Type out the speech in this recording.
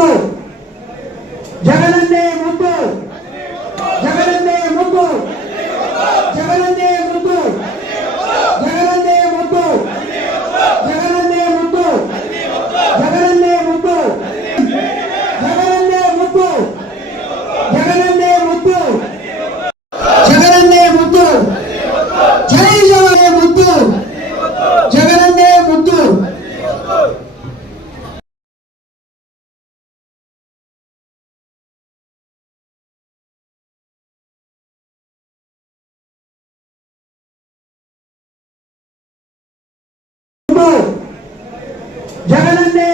ముద్దు జగనన్నే ముద్దు జగనన్నే ముద్దు జగనన్నే ముద్దు జగనన్నే ముద్దు జగనన్నే ముద్దు జగనన్నే ముద్దు జగనన్నే ముద్దు జగనన్నే ముద్దు జగనన్నే ముద్దు జై జగనే ముద్దు జగనన్నే ముద్దు జగనన్నే